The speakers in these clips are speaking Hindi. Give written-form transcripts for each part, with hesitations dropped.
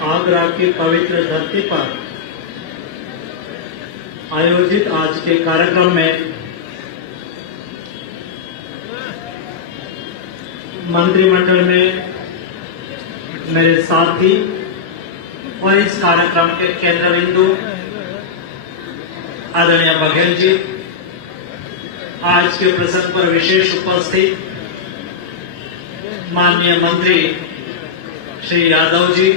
आगरा की पवित्र धरती पर आयोजित आज के कार्यक्रम में मंत्रिमंडल में मेरे साथी और इस कार्यक्रम के केंद्र बिंदु आदरणीय बघेल जी, आज के प्रसंग पर विशेष उपस्थित माननीय मंत्री श्री यादव जी,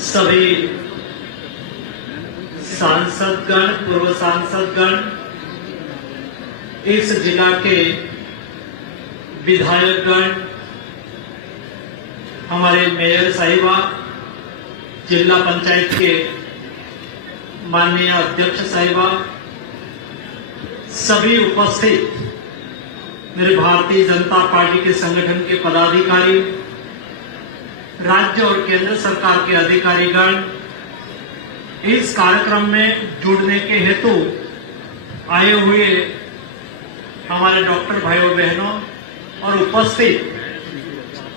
सभी सांसदगण, पूर्व सांसदगण, इस जिला के विधायकगण, हमारे मेयर साहिबा, जिला पंचायत के माननीय अध्यक्ष साहिबा, सभी उपस्थित मेरे भारतीय जनता पार्टी के संगठन के पदाधिकारी, राज्य और केंद्र सरकार के अधिकारीगण, इस कार्यक्रम में जुड़ने के हेतु आए हुए हमारे डॉक्टर भाइयों बहनों और उपस्थित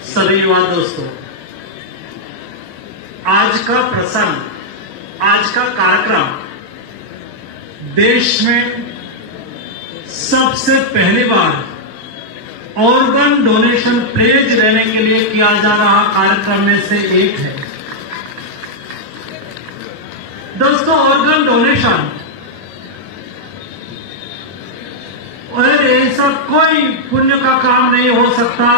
सभी युवा दोस्तों, आज का प्रसंग, आज का कार्यक्रम देश में सबसे पहली बार ऑर्गन डोनेशन प्लेज देने के लिए किया जा रहा कार्यक्रम में से एक है। दोस्तों, ऑर्गन डोनेशन और ऐसा कोई पुण्य का काम नहीं हो सकता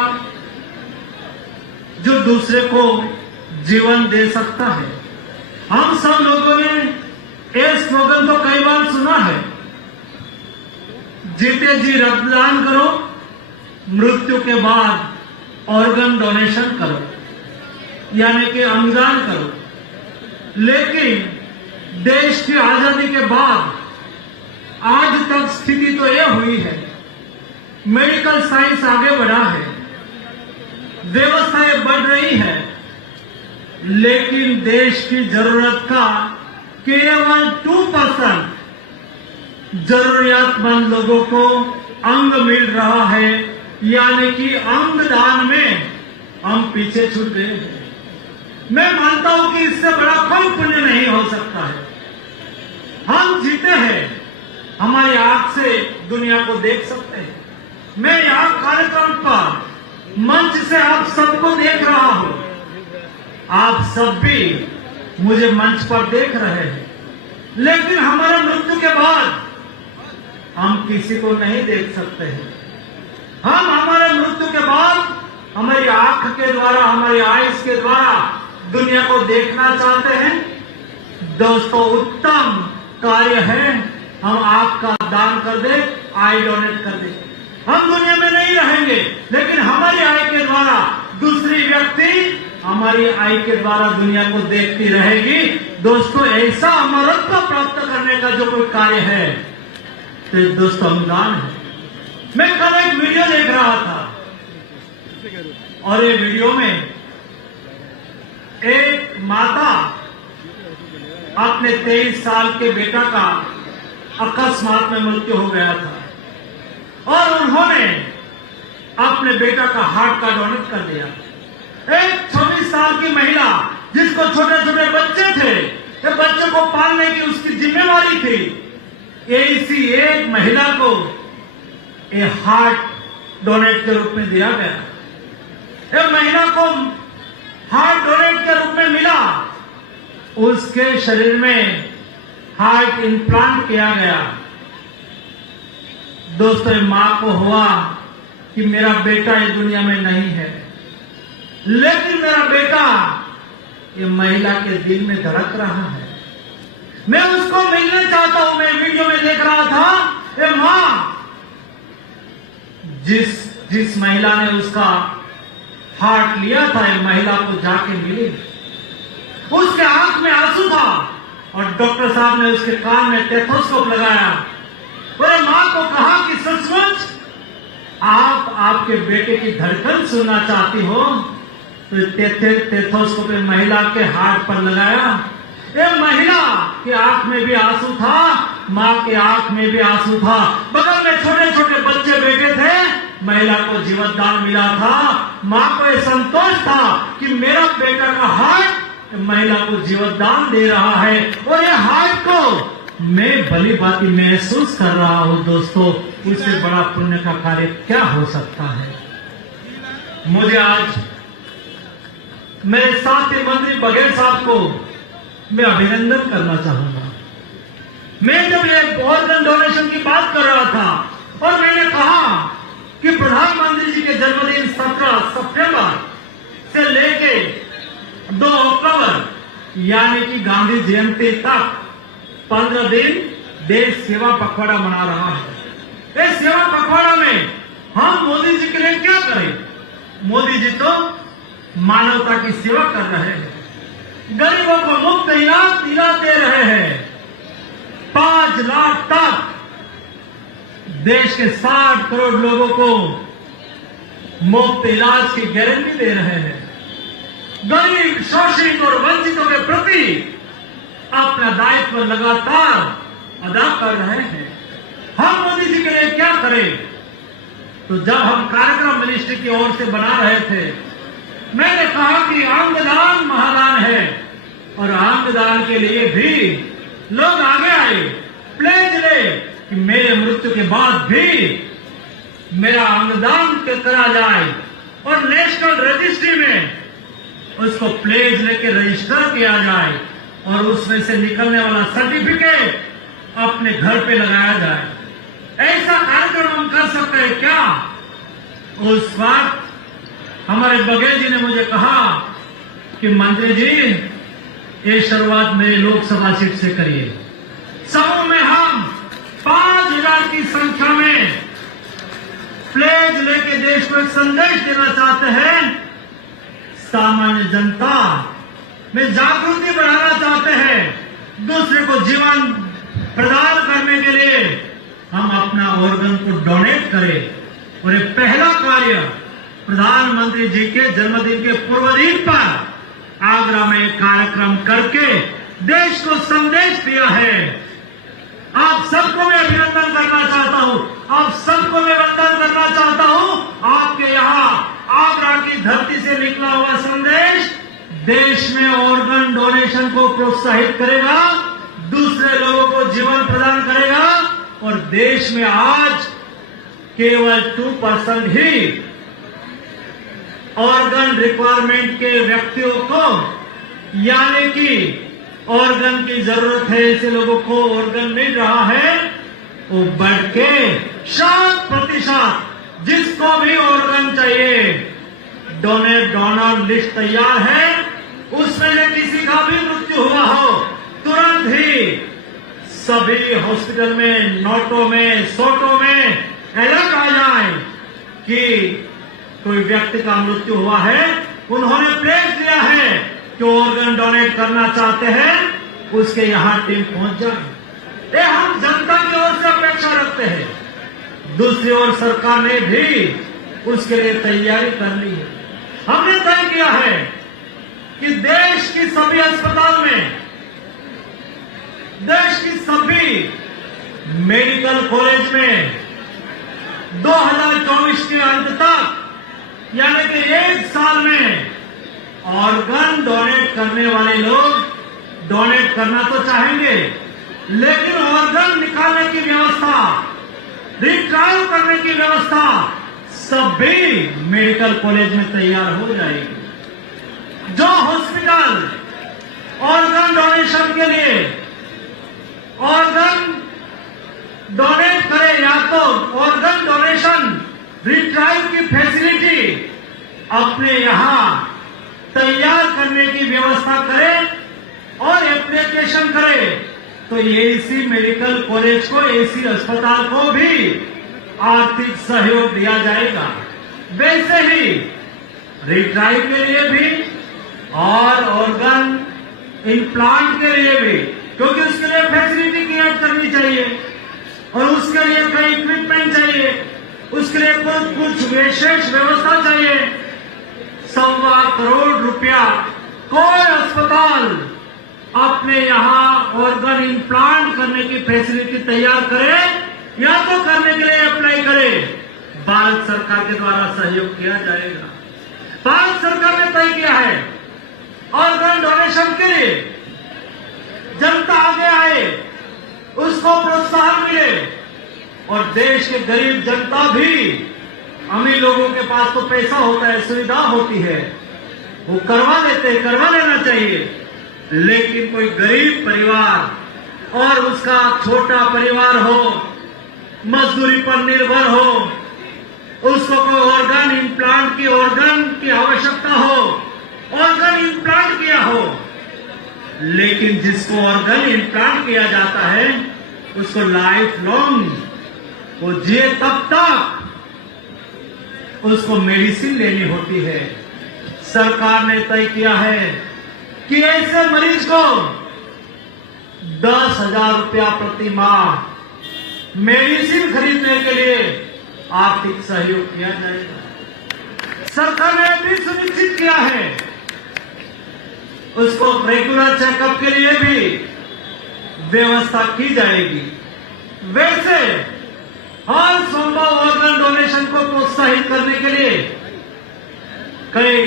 जो दूसरे को जीवन दे सकता है। हम सब लोगों ने ये स्लोगन तो कई बार सुना है, जीते जी रक्तदान करो, मृत्यु के बाद ऑर्गन डोनेशन करो, यानी कि अंगदान करो। लेकिन देश की आजादी के बाद आज तक स्थिति तो यह हुई है, मेडिकल साइंस आगे बढ़ा है, व्यवस्थाएं बढ़ रही है, लेकिन देश की जरूरत का केवल 2% जरूरियातमंद लोगों को अंग मिल रहा है, यानी कि अंगदान में हम पीछे छूट गए हैं। मैं मानता हूं कि इससे बड़ा कोई पुण्य नहीं हो सकता है। हम जीते हैं, हमारी आंख से दुनिया को देख सकते हैं। मैं यहां कार्यक्रम पर मंच से आप सबको देख रहा हूं, आप सब भी मुझे मंच पर देख रहे हैं, लेकिन हमारे मृत्यु के बाद हम किसी को नहीं देख सकते हैं। हम हमारे मृत्यु के बाद हमारी आंख के द्वारा, हमारी आइज के द्वारा दुनिया को देखना चाहते हैं। दोस्तों, उत्तम कार्य है, हम आपका दान कर दे, आई डोनेट कर दे। हम दुनिया में नहीं रहेंगे, लेकिन हमारी आय के द्वारा दूसरी व्यक्ति हमारी आय के द्वारा दुनिया को देखती रहेगी। दोस्तों, ऐसा अमरत्व प्राप्त करने का जो कोई कार्य है तो दोस्तों अनुदान है। मैं कल एक वीडियो देख रहा था और ये वीडियो में एक माता अपने 23 साल के बेटा का अकस्मात में मृत्यु हो गया था और उन्होंने अपने बेटा का हार्ट का डोनेट कर दिया। एक 24 साल की महिला जिसको छोटे छोटे बच्चे थे, ये बच्चों को पालने की उसकी जिम्मेवारी थी, ऐसी एक महिला को ये हार्ट डोनेट के रूप में दिया गया। एक महिला को हार्ट डोनेट के रूप में मिला, उसके शरीर में हार्ट इम्प्लांट किया गया। दोस्तों, मां को हुआ कि मेरा बेटा इस दुनिया में नहीं है, लेकिन मेरा बेटा ये महिला के दिल में धड़क रहा है। मैं उसको मिलने चाहता हूं। मैं वीडियो में देख रहा था, ये मां जिस महिला ने उसका हार्ट लिया था, ये महिला को जाके मिली, उसके आंख में आंसू था और डॉक्टर साहब ने उसके कान में टेथोस्कोप लगाया और मां को कहा कि सचमुच आप आपके बेटे की धड़कन सुनना चाहती हो, तो टेथोस्कोप महिला के हार्ट पर लगाया। ये महिला की आंख में भी आंसू था, मां के आंख में भी आंसू था। बगल में छोटे छोटे बच्चे बैठे थे, महिला को जीवन दान मिला था। मां को यह संतोष था कि मेरा बेटा का हार्ट महिला को जीवनदान दे रहा है और ये हार्ट को मैं भली बाती महसूस कर रहा हूं दोस्तों, उससे बड़ा पुण्य का कार्य क्या हो सकता है। मुझे आज मेरे साथी मंत्री बघेल साहब को मैं अभिनंदन करना चाहूंगा। मैं जब ये ऑर्गन डोनेशन की बात कर रहा था और मैंने कहा कि प्रधानमंत्री जी के जन्मदिन 17 सितंबर से लेके 2 अक्टूबर यानी कि गांधी जयंती तक 15 दिन देश सेवा पखवाड़ा मना रहा है। इस सेवा पखवाड़ा में हम मोदी जी के लिए क्या करें? मोदी जी तो मानवता की सेवा कर रहे हैं, गरीबों को मुफ्त इलाज दे रहे हैं, 5 लाख तक देश के 60 करोड़ लोगों को मुफ्त इलाज की गारंटी दे रहे हैं, गरीब शोषित और वंचितों के प्रति अपना दायित्व लगातार अदा कर रहे हैं। हम मोदी जी के लिए क्या करें? तो जब हम कार्यक्रम मिनिस्ट्री की ओर से बना रहे थे, मैंने कहा कि अंगदान महादान है और अंगदान के लिए भी लोग आगे आए, प्लेज ले कि मेरे मृत्यु के बाद भी मेरा अंगदान करा जाए और नेशनल रजिस्ट्री में उसको प्लेज लेके रजिस्टर किया जाए और उसमें से निकलने वाला सर्टिफिकेट अपने घर पे लगाया जाए। ऐसा कार्यक्रम हम कर सकते हैं क्या? उस वक्त हमारे बघेल जी ने मुझे कहा कि मंत्री जी ये शुरुआत मेरे लोकसभा सीट से करिए। समूह में हम 5000 की संख्या में प्लेज लेके देश को एक संदेश देना चाहते हैं। सामान्य जनता में जागृति बढ़ाना चाहते हैं। दूसरे को जीवन प्रदान करने के लिए हम अपना ऑर्गन को डोनेट करें और एक पहला कार्य प्रधानमंत्री जी के जन्मदिन के पूर्व दिन पर आगरा में कार्यक्रम करके देश को संदेश दिया है। आप सबको मैं अभिनंदन करना चाहता हूं, आप सबको मैं वंदन करना चाहता हूं। आपके यहाँ आगरा की धरती से निकला हुआ संदेश देश में ऑर्गन डोनेशन को प्रोत्साहित करेगा, दूसरे लोगों को जीवन प्रदान करेगा और देश में आज केवल 2% ही ऑर्गन रिक्वायरमेंट के व्यक्तियों को यानी कि ऑर्गन की जरूरत है ऐसे लोगों को ऑर्गन मिल रहा है, वो बढ़ के 100% जिसको भी ऑर्गन चाहिए डोनर लिस्ट तैयार है। उसमें से किसी का भी मृत्यु हुआ हो तुरंत ही सभी हॉस्पिटल में, नोटों में, सोटों में अलर्ट आ जाए कि कोई व्यक्ति का मृत्यु हुआ है, उन्होंने प्लेज दिया है कि ऑर्गन डोनेट करना चाहते हैं, उसके यहां टीम पहुंच जाए। ये हम जनता की ओर से अपेक्षा रखते हैं। दूसरी ओर सरकार ने भी उसके लिए तैयारी कर ली है। हमने तय किया है कि देश की सभी अस्पताल में, देश की सभी मेडिकल कॉलेज में 2024 के अंत तक यानी कि 1 साल में ऑर्गन डोनेट करने वाले लोग डोनेट करना तो चाहेंगे, लेकिन ऑर्गन निकालने की व्यवस्था, रिट्रायल करने की व्यवस्था सभी मेडिकल कॉलेज में तैयार हो जाएगी। जो हॉस्पिटल ऑर्गन डोनेशन के लिए ऑर्गन डोनेट करे या तो ऑर्गन डोनेशन रिट्रायल की फैसिलिटी अपने यहां तैयार करने की व्यवस्था करे और एप्लीकेशन करे तो एसी मेडिकल कॉलेज को, एसी अस्पताल को भी आर्थिक सहयोग दिया जाएगा। वैसे ही रिट्रायल के लिए भी और ऑर्गन इम्प्लांट के लिए भी, क्योंकि उसके लिए फैसिलिटी क्रिएट करनी चाहिए और उसके लिए कई इक्विपमेंट चाहिए, उसके लिए कुछ विशेष व्यवस्था चाहिए। 1.25 करोड़ रुपया कोई अस्पताल अपने यहां ऑर्गन इम्प्लांट करने की फैसिलिटी तैयार करे या तो करने के लिए अप्लाई करे, भारत सरकार के द्वारा सहयोग किया जाएगा। भारत सरकार ने तय किया है ऑर्गन डोनेशन चाहिए, जनता आगे आए, उसको प्रोत्साहन मिले और देश के गरीब जनता भी, अमीर लोगों के पास तो पैसा होता है, सुविधा होती है, वो करवा देते हैं, करवा लेना चाहिए। लेकिन कोई गरीब परिवार और उसका छोटा परिवार हो, मजदूरी पर निर्भर हो, उसको कोई ऑर्गन की आवश्यकता हो, ऑर्गन इम्प्लांट किया हो, लेकिन जिसको ऑर्गन इम्प्लांट किया जाता है उसको लाइफ लॉन्ग वो जिए तब तक उसको मेडिसिन लेनी होती है। सरकार ने तय किया है कि ऐसे मरीज को 10,000 रुपया प्रति माह मेडिसिन खरीदने के लिए आर्थिक सहयोग किया जाएगा। सरकार ने भी सुनिश्चित किया है उसको रेगुलर चेकअप के लिए भी व्यवस्था की जाएगी। वैसे हर संभव ऑर्गन डोनेशन को प्रोत्साहित करने के लिए कई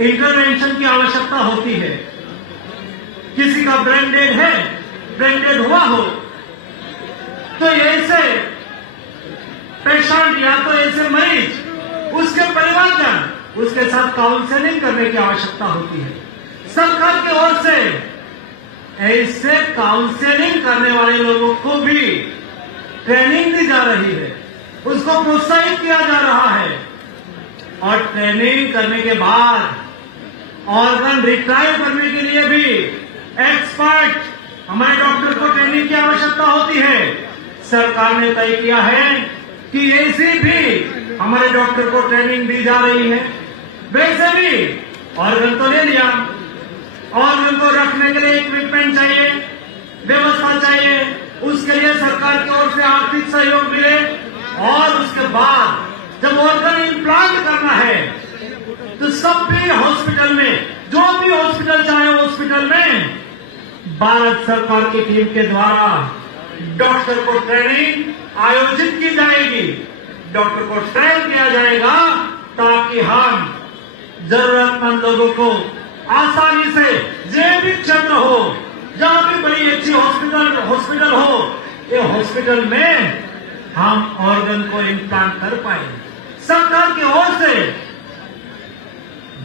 इंटरवेंशन की आवश्यकता होती है। किसी का ब्रेन डेड हुआ हो तो ऐसे पेशेंट या तो ऐसे मरीज, उसके परिवारजन, उसके साथ काउंसलिंग करने की आवश्यकता होती है। सरकार की ओर से ऐसे काउंसलिंग करने वाले लोगों को भी ट्रेनिंग दी जा रही है, उसको प्रोत्साहित किया जा रहा है और ट्रेनिंग करने के बाद ऑर्गन रिट्राइव करने के लिए भी एक्सपर्ट हमारे डॉक्टर को ट्रेनिंग की आवश्यकता होती है। सरकार ने तय किया है कि ऐसी भी हमारे डॉक्टर को ट्रेनिंग दी जा रही है। वैसे भी ऑर्गन तो ले लिया, ऑर्गन को रखने के लिए इक्विपमेंट चाहिए, व्यवस्था चाहिए, उसके लिए सरकार की ओर से आर्थिक सहयोग मिले और उसके बाद जब ऑर्गन इम्प्लांट करना है तो सब भी हॉस्पिटल में, जो भी हॉस्पिटल चाहे हॉस्पिटल में भारत सरकार की टीम के द्वारा डॉक्टर को ट्रेनिंग आयोजित की जाएगी, डॉक्टर को ट्रेन किया जाएगा ताकि हम जरूरतमंद लोगों को आसानी से जो भी क्षेत्र हो, जहां भी बड़ी अच्छी हॉस्पिटल हो, ये हॉस्पिटल में हम ऑर्गन को इम्प्लांट कर पाए। सरकार की ओर से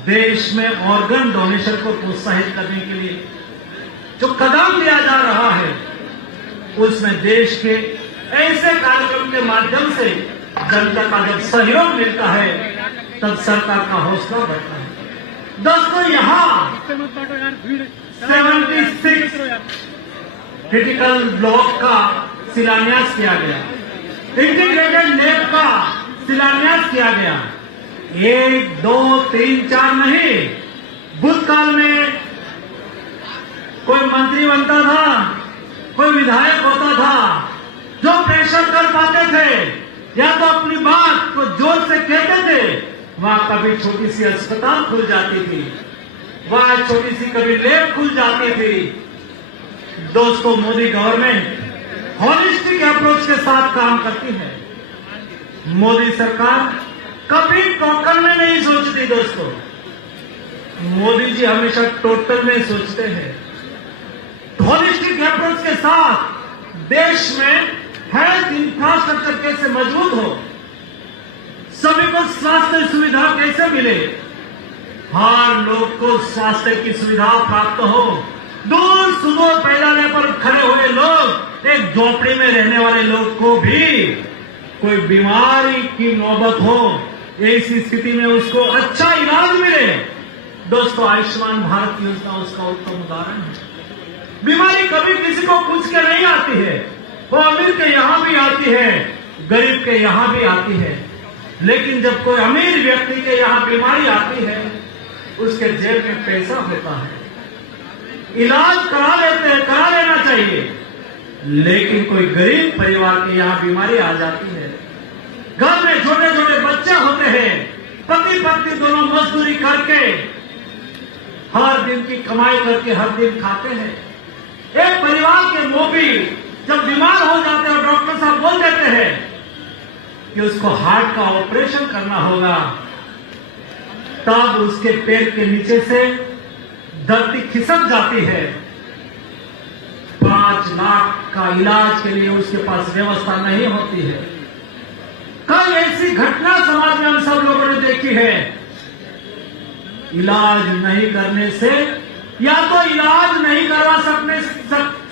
देश में ऑर्गन डोनेशन को प्रोत्साहित करने के लिए जो कदम लिया जा रहा है उसमें देश के ऐसे कार्यक्रम के माध्यम से जनता का जब सहयोग मिलता है तब सरकार का हौसला बढ़ता है। दोस्तों, यहाँ 76 क्रिटिकल ब्लॉक का शिलान्यास किया गया, इंटीग्रेटेड लैब का शिलान्यास किया गया। 1, 2, 3, 4 नहीं, भूतकाल में कोई मंत्री बनता था, कोई विधायक होता था, जो प्रेशर कर पाते थे या तो अपनी बात को जोर से कहते थे, वहां कभी छोटी सी अस्पताल खुल जाती थी, वहां छोटी सी कभी लैब खुल जाती थी। दोस्तों, मोदी गवर्नमेंट हॉलिस्टिक अप्रोच के साथ काम करती है। मोदी सरकार कभी टोटल में नहीं सोचती। दोस्तों, मोदी जी हमेशा टोटल में सोचते हैं। हॉलिस्टिक अप्रोच के साथ देश में हेल्थ इंफ्रास्ट्रक्चर कैसे मजबूत हो, सभी को स्वास्थ्य सुविधा कैसे मिले, हर लोग को स्वास्थ्य की सुविधा प्राप्त हो। दूर सुदूर पैदाने पर खड़े हुए लोग, एक झोपड़ी में रहने वाले लोग को भी कोई बीमारी की नौबत हो, ऐसी स्थिति में उसको अच्छा इलाज मिले। दोस्तों, आयुष्मान भारत योजना उसका उत्तम उदाहरण है। बीमारी कभी किसी को पूछ के नहीं आती है, वो अमीर के यहां भी आती है, गरीब के यहां भी आती है। लेकिन जब कोई अमीर व्यक्ति के यहां बीमारी आती है, उसके जेब में पैसा होता है, इलाज करा लेना चाहिए। लेकिन कोई गरीब परिवार के यहां बीमारी आ जाती है, घर में छोटे छोटे बच्चे होते हैं, पति पत्नी दोनों मजदूरी करके हर दिन की कमाई करके हर दिन खाते हैं। एक परिवार के मोबी जब बीमार हो जाते हैं और डॉक्टर साहब बोल देते हैं कि उसको हार्ट का ऑपरेशन करना होगा, तब उसके पैर के नीचे से धरती खिसक जाती है, 5 लाख का इलाज के लिए उसके पास व्यवस्था नहीं होती है। कई ऐसी घटना समाज में हम सब लोगों ने देखी है। इलाज नहीं करने से या तो इलाज नहीं करवा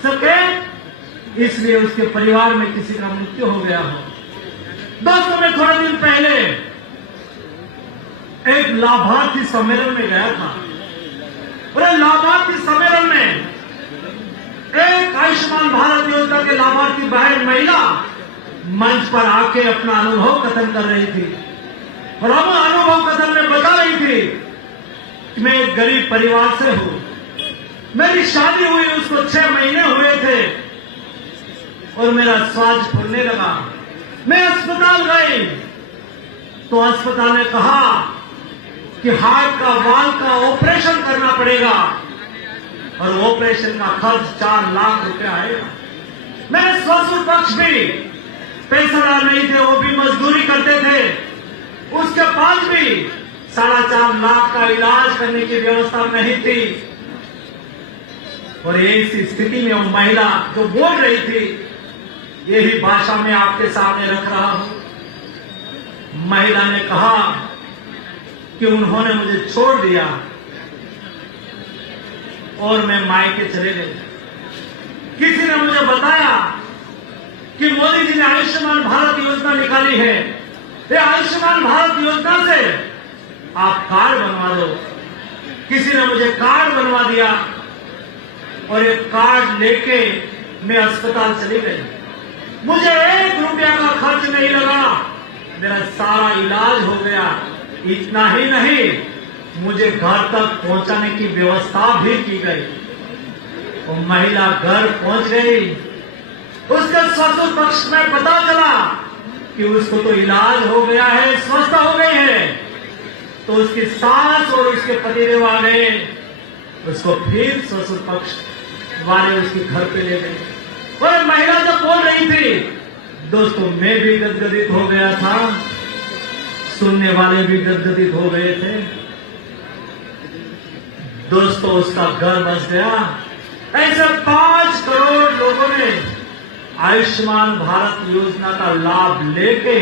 सके, इसलिए उसके परिवार में किसी का मृत्यु हो गया हो। दोस्तों, मैं थोड़े दिन पहले एक लाभार्थी सम्मेलन में गया था और लाभार्थी सम्मेलन में एक आयुष्मान भारत योजना के लाभार्थी बहन महिला मंच पर आके अपना अनुभव कथन कर रही थी और हम अनुभव कथन में बता रही थी कि मैं एक गरीब परिवार से हूं, मेरी शादी हुई उसको 6 महीने हुए थे और मेरा श्वास फूलने लगा। मैं अस्पताल गई तो अस्पताल ने कहा कि हार्ट का वाल्व का ऑपरेशन करना पड़ेगा और ऑपरेशन का खर्च 4 लाख रुपया आएगा। मेरे ससुर पक्ष भी पेशेदार नहीं थे, वो भी मजदूरी करते थे, उसके पास भी 4.5 लाख का इलाज करने की व्यवस्था नहीं थी। और ऐसी स्थिति में वो महिला जो बोल रही थी, यही भाषा में आपके सामने रख रहा हूं। महिला ने कहा कि उन्होंने मुझे छोड़ दिया और मैं मायके चले गए। किसी ने मुझे बताया कि मोदी जी ने आयुष्मान भारत योजना निकाली है, ये आयुष्मान भारत योजना से आप कार्ड बनवा दो। किसी ने मुझे कार्ड बनवा दिया और एक कार्ड लेके मैं अस्पताल चली गई। मुझे 1 रुपया का खर्च नहीं लगा, मेरा सारा इलाज हो गया। इतना ही नहीं, मुझे घर तक पहुंचाने की व्यवस्था भी की गई। वो महिला घर पहुंच गई, उसके ससुर पक्ष में पता चला कि उसको तो इलाज हो गया है, स्वस्थ हो गई है, तो उसकी सास और उसके पतिदेव आ गए, उसको फिर ससुर पक्ष वाले उसके घर पे ले गए। और महिला जब बोल रही थी, दोस्तों मैं भी गदगदित हो गया था, सुनने वाले भी गदगदित हो गए थे। दोस्तों, उसका घर बस गया। ऐसे 5 करोड़ लोगों ने आयुष्मान भारत योजना का लाभ लेके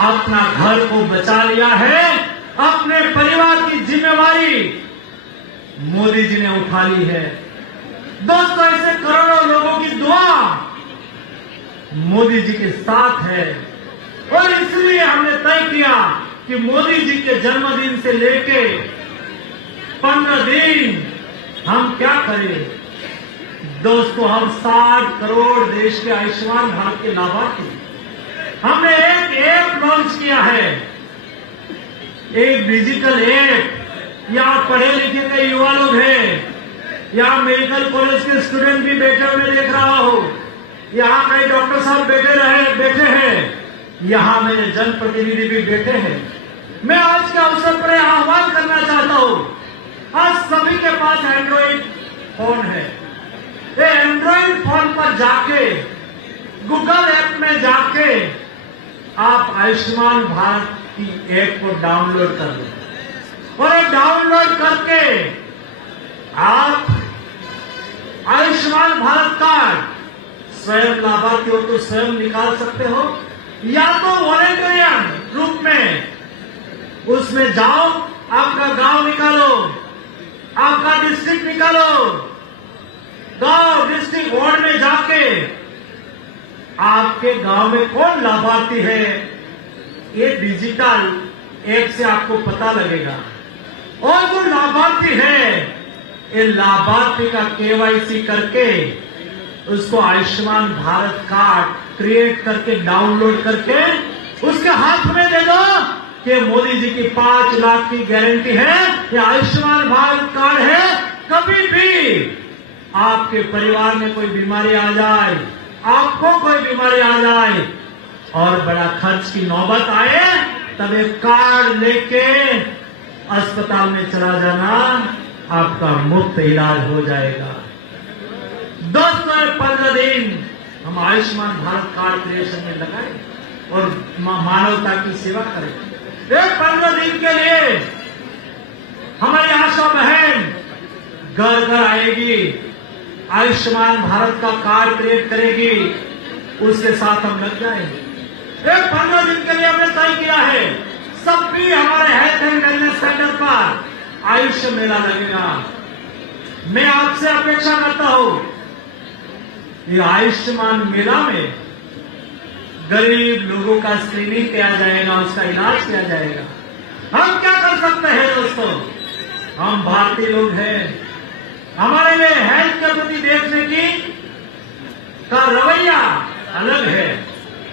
अपना घर को बचा लिया है। अपने परिवार की जिम्मेवारी मोदी जी ने उठा ली है। दोस्तों, ऐसे करोड़ों लोगों की दुआ मोदी जी के साथ है और इसलिए हमने तय किया कि मोदी जी के जन्मदिन से लेके 15 दिन हम क्या करें। दोस्तों, हम 60 करोड़ देश के आयुष्मान भारत के लाभार्थी, हमने एक ऐप लॉन्च किया है, एक डिजिटल ऐप। यहाँ पढ़े लिखे के युवा लोग हैं, यहाँ मेडिकल कॉलेज के स्टूडेंट भी बैठे हुए देख रहा हूं, यहाँ कई डॉक्टर साहब बैठे हैं, यहाँ मेरे जनप्रतिनिधि भी बैठे हैं। मैं आज के अवसर पर आह्वान करना चाहता हूं, आज सभी के पास एंड्रॉइड फोन है। ये एंड्रॉइड फोन पर जाके गूगल ऐप में जाके आप आयुष्मान भारत की ऐप को डाउनलोड कर लो और ये डाउनलोड करके आप आयुष्मान भारत कार्ड स्वयं लाभार्थी हो तो स्वयं निकाल सकते हो, या तो वॉलंटियरियन रूप में उसमें जाओ, आपका गांव निकालो, आपका डिस्ट्रिक्ट निकालो, गांव डिस्ट्रिक्ट वार्ड में जाके आपके गांव में कौन लाभार्थी है, ये डिजिटल ऐप से आपको पता लगेगा। और जो लाभार्थी है, ये लाभार्थी का केवाईसी करके उसको आयुष्मान भारत कार्ड क्रिएट करके डाउनलोड करके उसके हाथ में दे दो कि मोदी जी की 5 लाख की गारंटी है, ये आयुष्मान भारत कार्ड है। कभी भी आपके परिवार में कोई बीमारी आ जाए, आपको कोई बीमारी आ जाए और बड़ा खर्च की नौबत आए, तब एक कार्ड लेके अस्पताल में चला जाना, आपका मुफ्त इलाज हो जाएगा। दोस्तों, 15 दिन हम आयुष्मान भारत कार्ड क्रिएशन में लगाए और मानवता की सेवा करें। 15 दिन के लिए हमारी आशा बहन आएगी, आयुष्मान भारत का कार्ड क्रिएट करेगी, उसके साथ हम लग जाएंगे। 15 दिन के लिए हमने तय किया है, सब भी हमारे हेल्थ एंड वेलनेस सेंटर पर आयुष मेला लगेगा। मैं आपसे अपेक्षा करता हूं, ये आयुष्मान मेला में गरीब लोगों का स्क्रीनिंग किया जाएगा, उसका इलाज किया जाएगा। हम क्या कर सकते हैं दोस्तों? हम भारतीय लोग हैं, हमारे लिए हेल्थ के प्रति देखने की का रवैया अलग है।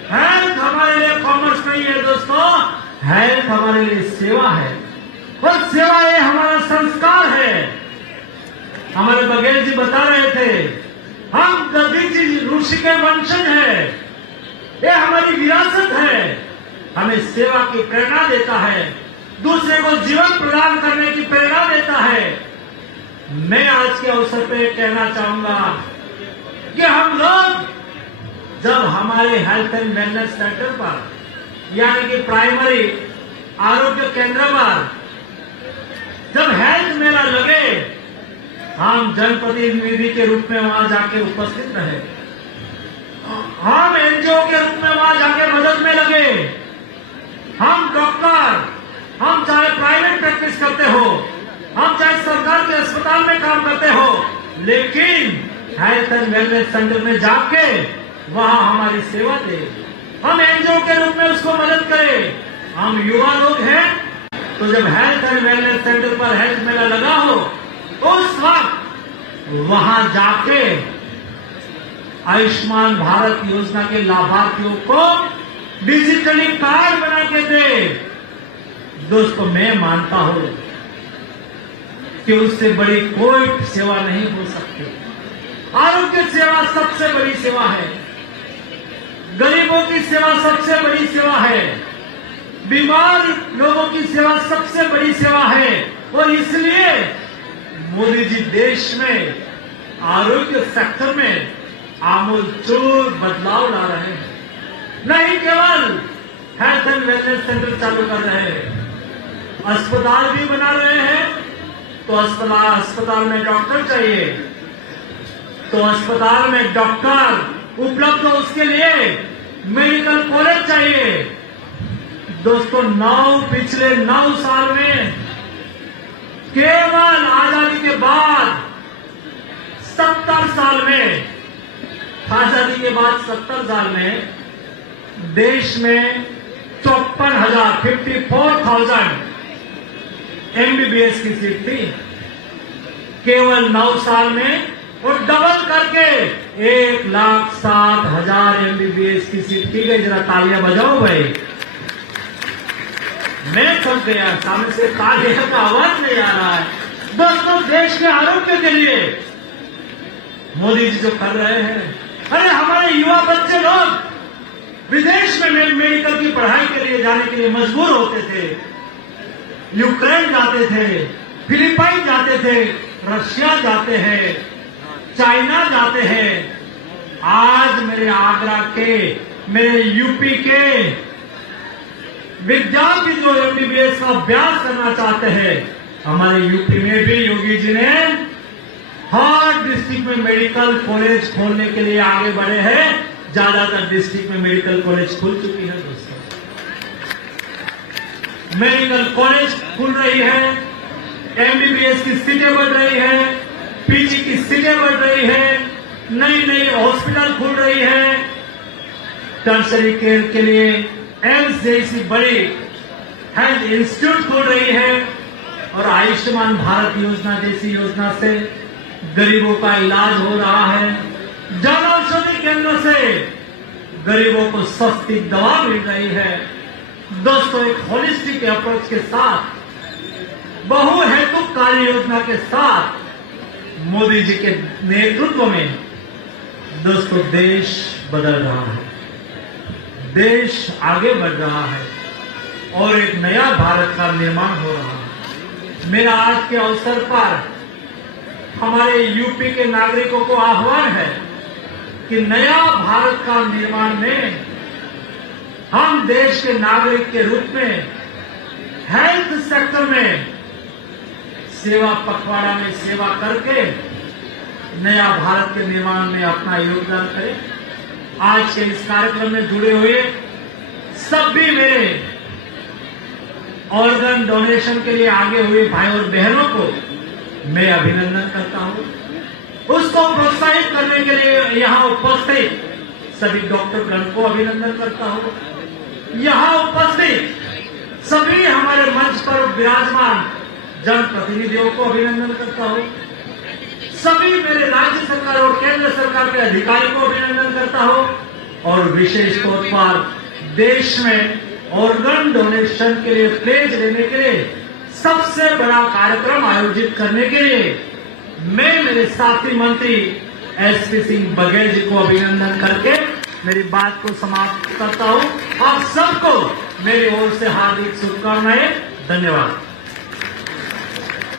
हेल्थ हमारे लिए कॉमर्स नहीं है दोस्तों, हेल्थ हमारे लिए सेवा है, और सेवा ये हमारा संस्कार है। हमारे बघेल जी बता रहे थे, हम दधीचि ऋषि के वंशज हैं, ये हमारी विरासत है, हमें सेवा की प्रेरणा देता है, दूसरे को जीवन प्रदान करने की प्रेरणा देता है। मैं आज के अवसर पे कहना चाहूंगा कि हम लोग जब हमारे हेल्थ एंड वेलनेस सेंटर पर यानी कि प्राइमरी आरोग्य केंद्र पर जब हेल्थ मेला लगे, हम जनप्रतिनिधि के रूप में वहां जाके उपस्थित रहे, हम एनजीओ के रूप में वहां जाके मदद में लगे। हम डॉक्टर, हम चाहे प्राइवेट प्रैक्टिस करते हो, हम चाहे सरकार के अस्पताल में काम करते हो, लेकिन हेल्थ एंड वेलनेस सेंटर में जाके वहां हमारी सेवा दे, हम एनजीओ के रूप में उसको मदद करें। हम युवा लोग हैं, तो जब हेल्थ एंड वेलनेस सेंटर पर हेल्थ मेला लगा हो, उस वक्त वहां जाके आयुष्मान भारत योजना के लाभार्थियों को डिजिटली कार्ड बना के दे। दोस्तों, मैं मानता हूं कि उससे बड़ी कोई सेवा नहीं हो सकती। आरोग्य सेवा सबसे बड़ी सेवा है, गरीबों की सेवा सबसे बड़ी सेवा है, बीमार लोगों की सेवा सबसे बड़ी सेवा है। और इसलिए मोदी जी देश में आरोग्य सेक्टर में आमूलचूल बदलाव ला रहे हैं। नहीं केवल हेल्थ एंड वेलनेस सेंटर चालू कर रहे हैं, अस्पताल भी बना रहे हैं। तो अस्पताल में डॉक्टर चाहिए, तो अस्पताल में डॉक्टर उपलब्ध हो, उसके लिए मेडिकल कॉलेज चाहिए। दोस्तों, पिछले 9 साल में केवल आजादी के बाद 70 साल में, आजादी के बाद 70 साल में देश में 54,000 MBBS की सीट थी। केवल 9 साल में वो डबल करके 1,60,000 MBBS की सीट की गई। जरा तालियां बजाओ भाई। मैं थक गया, सामने से तालियां का आवाज नहीं आ रहा है। दोस्तों, देश के आरोग्य के लिए मोदी जी जो कर रहे हैं, अरे हमारे युवा बच्चे लोग विदेश में मेडिकल की पढ़ाई के लिए जाने के लिए मजबूर होते थे, यूक्रेन जाते थे, फिलीपाइन जाते थे, रशिया जाते हैं, चाइना जाते हैं। आज मेरे आगरा के, मेरे यूपी के विद्यार्थी जो MBBS का अभ्यास करना चाहते हैं, हमारे यूपी में भी योगी जी ने हर डिस्ट्रिक्ट में मेडिकल कॉलेज खोलने के लिए आगे बढ़े हैं। ज्यादातर डिस्ट्रिक्ट में मेडिकल कॉलेज खुल चुकी है। दोस्तों, मेडिकल कॉलेज खुल रही है, MBBS की सीटें बढ़ रही है, PG की सीटें बढ़ रही है, नई हॉस्पिटल खुल रही है, टर्शरी केयर के लिए एम्स जैसी बड़ी हेल्थ इंस्टीट्यूट खुल रही है, और आयुष्मान भारत योजना जैसी योजना से गरीबों का इलाज हो रहा है। जन औषधि केंद्र से गरीबों को सस्ती दवा मिल रही है। दोस्तों, एक होलिस्टिक अप्रोच के साथ, बहुहेतुक कार्य योजना के साथ मोदी जी के नेतृत्व में दोस्तों देश बदल रहा है, देश आगे बढ़ रहा है और एक नया भारत का निर्माण हो रहा है। मेरा आज के अवसर पर हमारे यूपी के नागरिकों को आह्वान है कि नया भारत का निर्माण में हम देश के नागरिक के रूप में हेल्थ सेक्टर में सेवा पखवाड़ा में सेवा करके नया भारत के निर्माण में अपना योगदान करें। आज के इस कार्यक्रम में जुड़े हुए सभी मेरे ऑर्गन डोनेशन के लिए आगे हुए भाई और बहनों को मैं अभिनंदन करता हूं। उसको प्रोत्साहित करने के लिए यहां उपस्थित सभी डॉक्टरगण को अभिनंदन करता हूं। यहां उपस्थित सभी हमारे मंच पर विराजमान जनप्रतिनिधियों को अभिनंदन करता हूं। सभी मेरे राज्य सरकार और केंद्र सरकार के अधिकारी को अभिनंदन करता हूं। और विशेष तौर पर देश में ऑर्गन डोनेशन के लिए प्लेज लेने के लिए सबसे बड़ा कार्यक्रम आयोजित करने के लिए मैं मेरे साथी मंत्री एसपी सिंह बघेल जी को अभिनंदन करके मेरी बात को समाप्त करता हूं। आप सबको मेरी ओर से हार्दिक शुभकामनाएं। धन्यवाद।